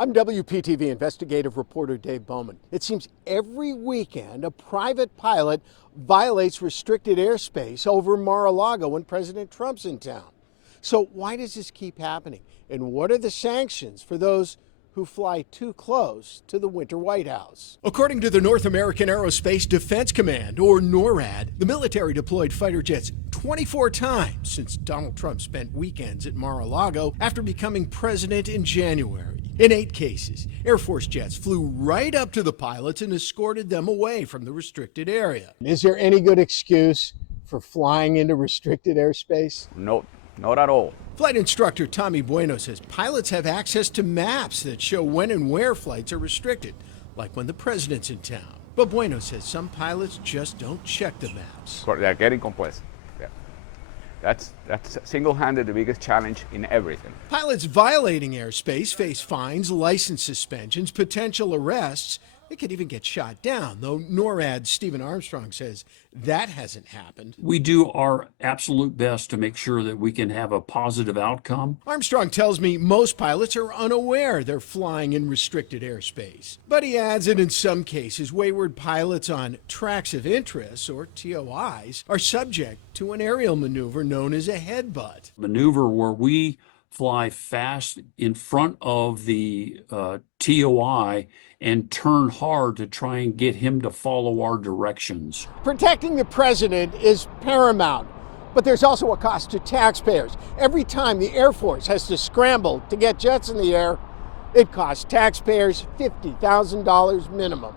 I'm WPTV investigative reporter Dave Bowman. It seems every weekend a private pilot violates restricted airspace over Mar-a-Lago when President Trump's in town. So why does this keep happening? And what are the sanctions for those who fly too close to the Winter White House? According to the North American Aerospace Defense Command, or NORAD, the military deployed fighter jets 24 times since Donald Trump spent weekends at Mar-a-Lago after becoming president in January. In 8 cases, Air Force jets flew right up to the pilots and escorted them away from the restricted area. Is there any good excuse for flying into restricted airspace? No, not at all. Flight instructor Tommy Bueno says pilots have access to maps that show when and where flights are restricted, like when the president's in town. But Bueno says some pilots just don't check the maps. They're getting compliant. Yeah. That's single-handed the biggest challenge in everything. Pilots violating airspace face fines, license suspensions, potential arrests. They could even get shot down, though NORAD's Stephen Armstrong says that hasn't happened. We do our absolute best to make sure that we can have a positive outcome. Armstrong tells me most pilots are unaware they're flying in restricted airspace. But he adds that in some cases, wayward pilots on tracks of interest, or TOIs, are subject to an aerial maneuver known as a headbutt. Maneuver where we fly fast in front of the TOI and turn hard to try and get him to follow our directions. Protecting the president is paramount, but there's also a cost to taxpayers. Every time the Air Force has to scramble to get jets in the air, it costs taxpayers $50,000 minimum.